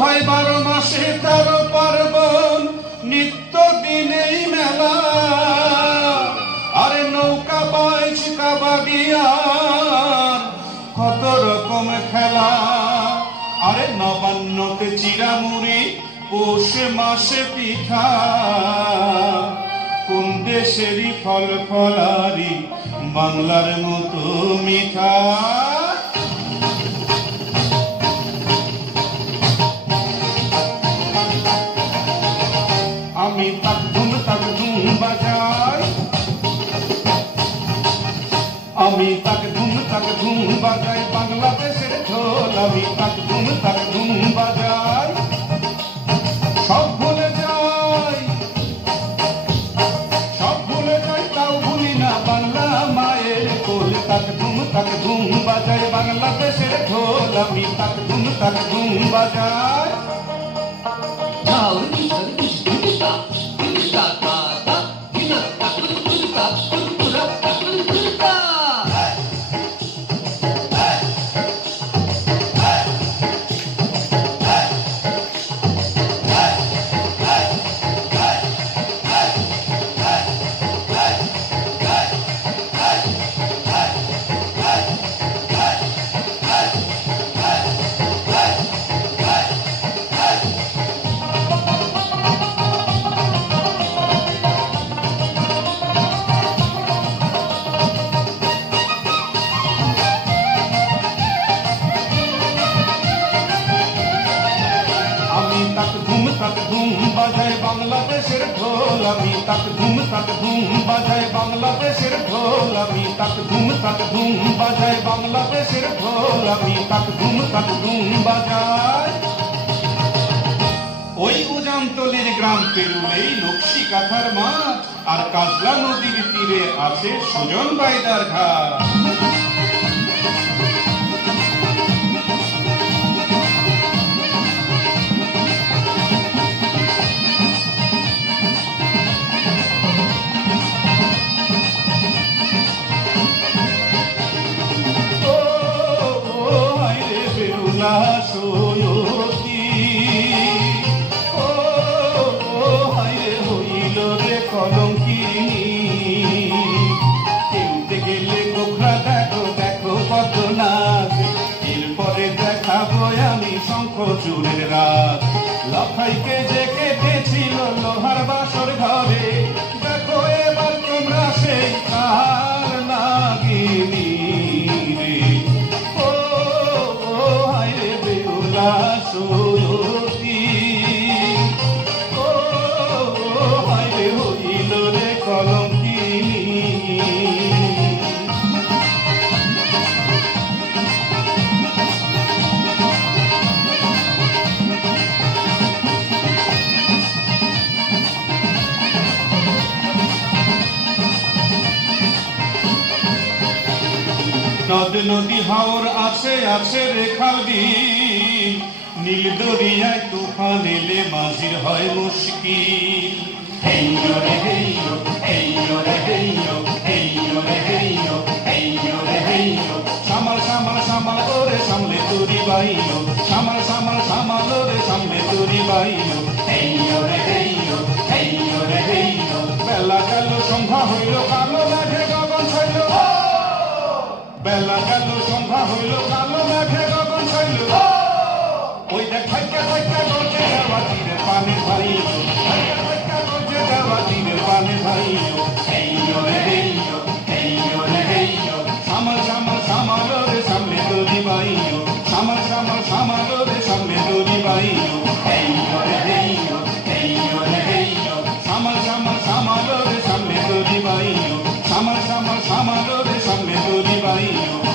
ভাই 12 মাসে 13 পার্বণ, নিত্য দিনেই মেলা। আরে নৌকা বাইচ কাবাডিয়ার কত রকম খেলা। আরে নবান্নতে চিরামুড়ি, পৌষ মাসে পিঠা। কোন দেশেরই ফল ফলারি বাংলার মতো মিঠা। আমি তাক ধুম বাজাই, আমি তাক ধুম বাজাই বাংলাদেশের ঢোল। আমি তাক ধুম বাজাই, সব ভুলে যাই, সব ভুলে যাই, তাও ভুলি না বাংলা মায়ের কোল। তাক ধুম বাজাই বাংলাদেশের ঢোল। আমি তাক ধুম বাজাই। তাক ধুম বাজায় বাংলাদেশের ঢোল। আমি তাক ধুম বাজায় বাংলাদেশের ঢোল। আমি তাক ধুম বাজায় বাংলাদেশের ঢোল। আমি তাক ধুম বাজায়। ওই উজানতলির গ্রাম পেরুলেই নকশি কাঁথার মাঠ, আর কাজলা নদীর তীরে আছে সুজন বাইদার ঘাট। সয়তি ও হায় হইল রে কলঙ্কিনী। খেলতে গেলে গোখরা দেখো দেখো কত নাচ। এরপরে দেখাবো আমি শঙ্খ চুরের রাত। লখাইকে যে কেটেছিল লোহার বাসর ঘরে, দেখো এবার তোমরা সেই কার নাগিনী রে। সয়তি ও হায় হইল রে কলঙ্কিনী। নদ নদী হাওর আছে আছে রেখাল বিল। নীল দরিয়ায় তুফান এলে মাঝির হয় মুশকিল। হেইয়ো রে হেইয়ো, হেইয়ো রে হেইয়ো, হেইয়ো রে হেইয়ো, হেইয়ো রে হেইয়ো। সামাল সামাল সামাল করে সামলে তুরি বাইয়ো, সামাল সামাল সামাল রে সামলে তুরি বাইয়ো। হেইয়ো রে হেইয়ো, হেইয়ো রে হেইয়ো। বেলা গেল সন্ধ্যা হইল কালো মেঘে গগন ছইল। বেলা গেল সন্ধ্যা হইল কালো মেঘে গগন ছইল। ওই দেখ থাইকা থাইকা গর্জে যাওয়া তীরের পানে ভাইয়ো, থাইকা থাইকা গর্জে যাওয়া তীরের পানে ভাইয়ো। হেইয়ো রে হেইয়ো, হেইয়ো রে হেইয়ো। সামাল সামাল সামাল রে সামনে দড়ি বাইয়ো, সামাল সামাল সামাল রে সামনে দড়ি বাইয়ো। হেইয়ো রে হেইয়ো, হেইয়ো রে হেইয়ো। সামাল সামাল সামাল রে সামনে দড়ি বাইয়ো, সামাল সামাল সামাল রে সামনে দড়ি বাইয়ো।